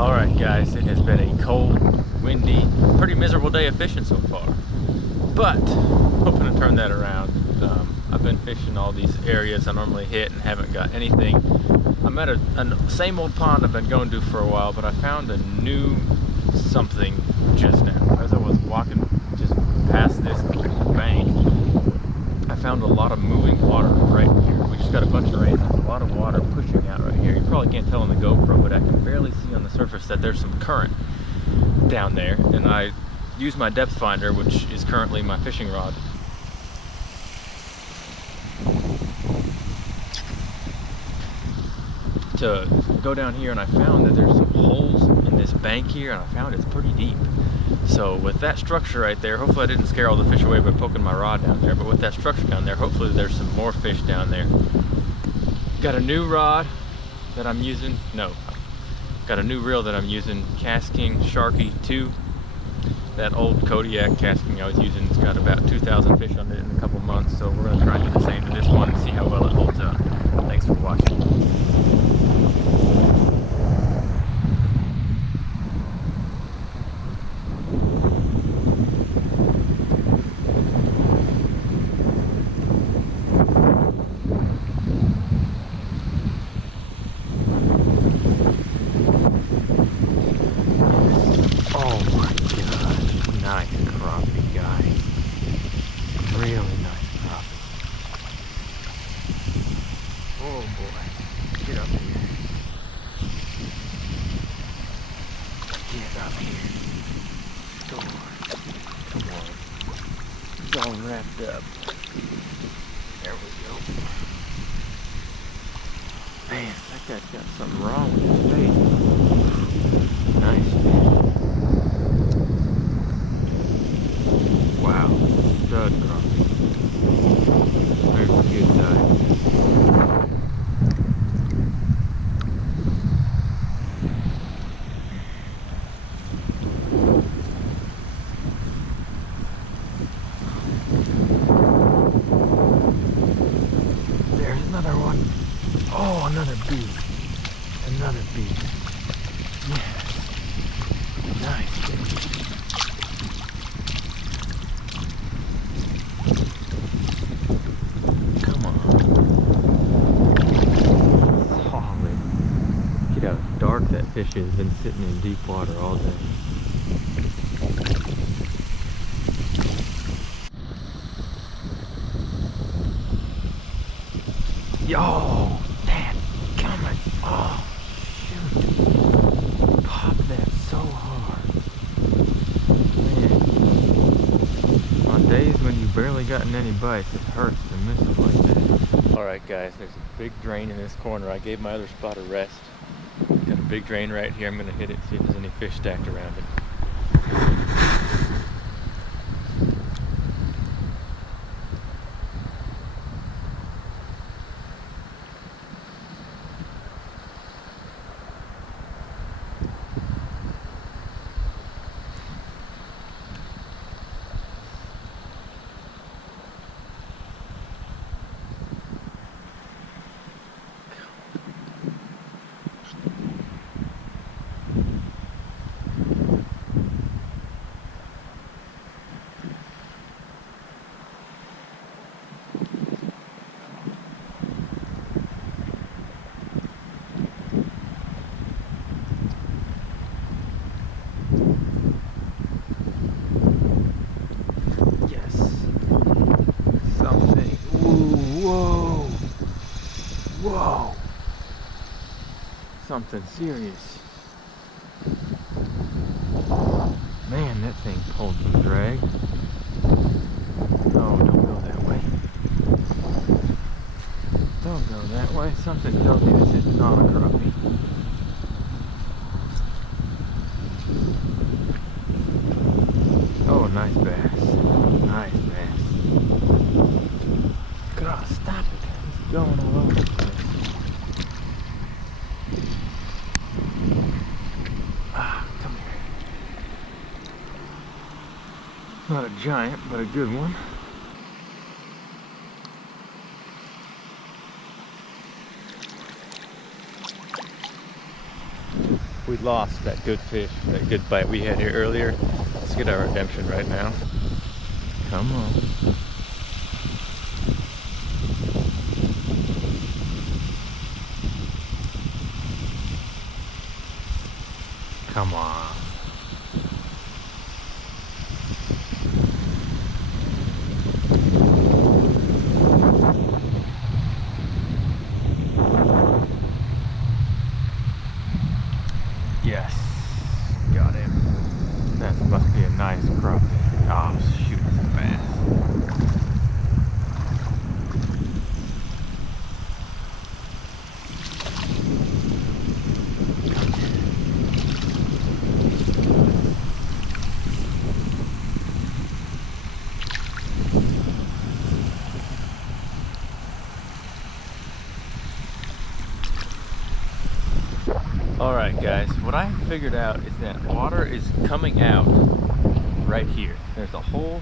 Alright guys, it has been a cold, windy, pretty miserable day of fishing so far. But, hoping to turn that around. I've been fishing all these areas I normally hit and haven't got anything. I'm at a same old pond I've been going to for a while, but I found a new something just now. As I was walking just past this bank, I found a lot of moving water right here. We just got a bunch of rain, there's a lot of water pushing out right here. You probably can't tell on the GoPro, but I can barely see on the surface that there's some current down there. And I use my depth finder, which is currently my fishing rod, to go down here, and I found that there's some holes in this bank here, and I found it's pretty deep. So with that structure right there, hopefully I didn't scare all the fish away by poking my rod down there, but with that structure down there, hopefully there's some more fish down there. Got a new rod that I'm using, got a new reel that I'm using, Casking Sharky 2. That old Kodiak casking I was using, it's got about 2,000 fish on it in a couple months, so we're going to try and do the same to this one and see how well it holds up. Thanks for watching. Nice crappie, guys. Really nice crappie. Oh boy. Get up here. Get up here. Come on. It's all wrapped up. There we go. Man, that guy's got something wrong with his face. Nice. Wow, stud crappie. Very good size. There's another one. Oh, another bead. Another bead. Yes. Nice. Dark that fish has been sitting in deep water all day. Yo, that coming. Oh shoot. Pop that so hard. Man. On days when you've barely gotten any bites, it hurts to miss it like that. Alright guys, there's a big drain in this corner. I gave my other spot a rest. Got a big drain right here. I'm going to hit it, see if there's any fish stacked around it. Whoa! Something serious. Man, that thing pulled some drag. Oh, don't go that way. Don't go that way. Something tells me this is not a crappie. Oh, nice bass. Nice bass. God, stop it. It's going all over the place. Come here. Not a giant, but a good one. we lost that good fish, that good bite we had here earlier. Let's get our redemption right now. Come on. Come on. Yes, got him. That must be a nice crappie. Oh shoot, it's a bass. Alright guys, what I figured out is that water is coming out right here. There's a hole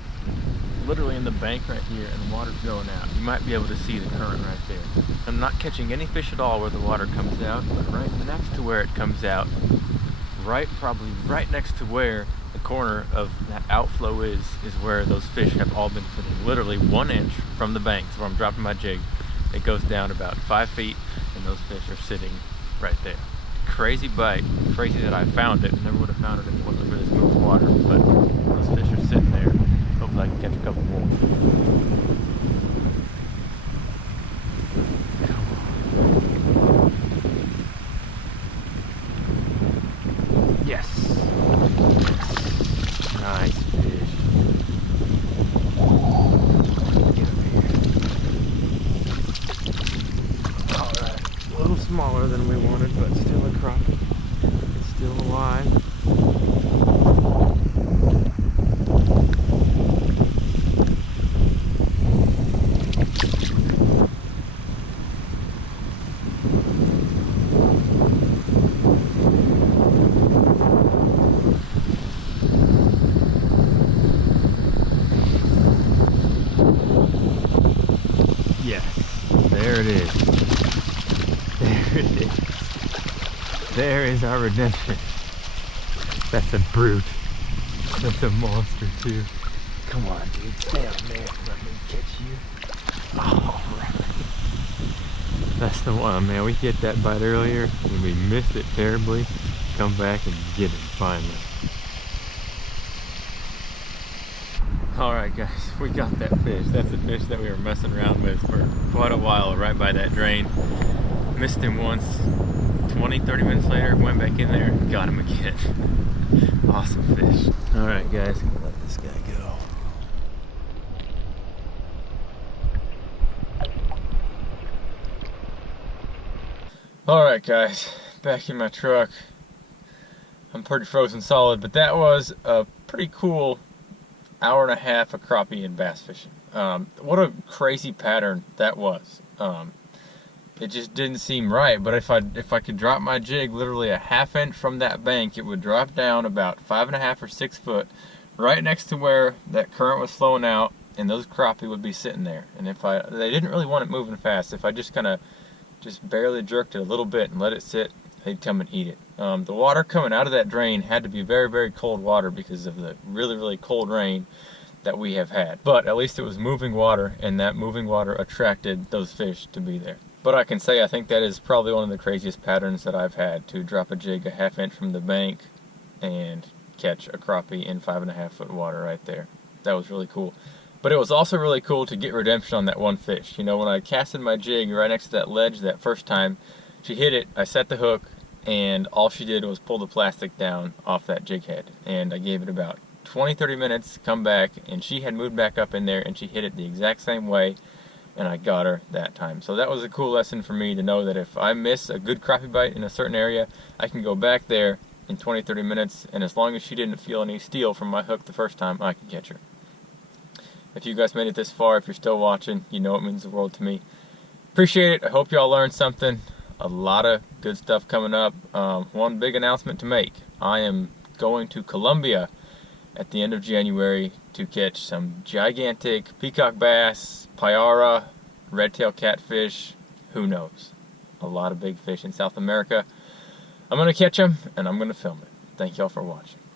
literally in the bank right here and the water's going out. You might be able to see the current right there. I'm not catching any fish at all where the water comes out, but right next to where it comes out, probably right next to where the corner of that outflow is where those fish have all been sitting. Literally 1 inch from the bank, so where I'm dropping my jig, it goes down about 5 feet and those fish are sitting right there. Crazy bite, crazy that I found it. I never would have found it if it wasn't for this smooth water, but those fish are sitting there. Hopefully I can catch a couple more. Yes! Nice fish. Get him here. Alright, a little smaller than we wanted, but still a crappie. It's still alive. Yes, there it is. There it is. There is our redemption. That's a brute. That's a monster too. Come on, dude. Stay on there. Let me catch you. Oh, right. That's the one, man. We hit that bite earlier and we missed it terribly. Come back and get it finally. Alright guys, we got that fish. That's the fish that we were messing around with for quite a while right by that drain. Missed him once. 20-30 minutes later, went back in there, got him again. Awesome fish. Alright guys, I'm gonna let this guy go. Alright guys, back in my truck. I'm pretty frozen solid, but that was a pretty cool hour and a half of crappie and bass fishing. What a crazy pattern that was. It just didn't seem right, but if I could drop my jig literally a half inch from that bank, it would drop down about 5.5 or 6 foot right next to where that current was flowing out, and those crappie would be sitting there. And they didn't really want it moving fast. If I just barely jerked it a little bit and let it sit, they'd come and eat it. The water coming out of that drain had to be very, very cold water because of the really, really cold rain that we have had. But at least it was moving water, and that moving water attracted those fish to be there. But I can say I think that is probably one of the craziest patterns that I've had, to drop a jig a half inch from the bank and catch a crappie in 5.5 foot water right there. That was really cool. But it was also really cool to get redemption on that one fish. You know, when I casted my jig right next to that ledge that first time, she hit it, I set the hook, and all she did was pull the plastic down off that jig head. And I gave it about 20-30 minutes, come back, and she had moved back up in there and she hit it the exact same way, and I got her that time. So that was a cool lesson for me to know that if I miss a good crappie bite in a certain area, I can go back there in 20-30 minutes, and as long as she didn't feel any steel from my hook the first time, I can catch her. If you guys made it this far, if you're still watching, you know it means the world to me. Appreciate it. I hope y'all learned something. A lot of good stuff coming up. One big announcement to make. I am going to Colombia at the end of January to catch some gigantic peacock bass, payara, red-tailed catfish, who knows. A lot of big fish in South America. I'm going to catch them, and I'm going to film it. Thank y'all for watching.